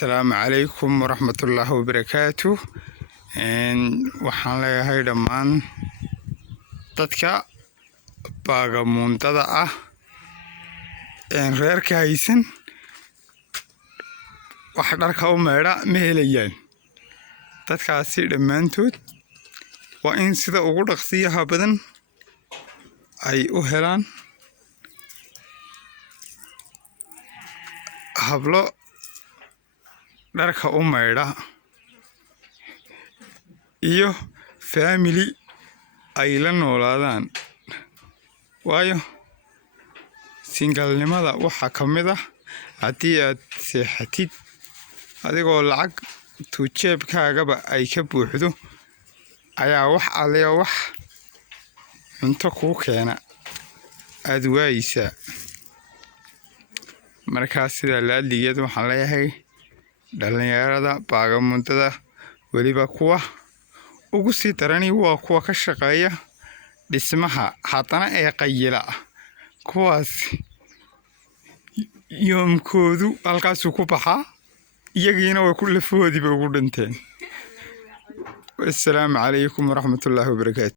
السلام عليكم ورحمة الله وبركاته. waxaan leeyahay dhammaan dadka baagamuuntada ah reerka haysan wax dharka u meedha ma helayaan. dadkaasi dhammaantood waa in sida ugu dhaqsiyaha badan ay u helaan hablo dharka u meedha iyo family ay la noolaadaan. waayo singalnimada waxaa ka mid ah haddii aad seexatid adigoo lacag tujeebkaagaba ay ka buuxdo ayaa wax aliya wax cunto kuu keena aad waayeysaa. markaas sidaa laaligeed waxaan leeyahay dhalinyarada baagamuuntada weliba kuwa ugu sii darani waa kuwa ka shaqeeya dhismaha haddana ee qayila kuwaas yoomkoodu halkaasuu ku baxaa iyagiina way ku lafoodiba ugu dhinteen. wassalaamu calaykum waraxmatullaahi wabarakaatu.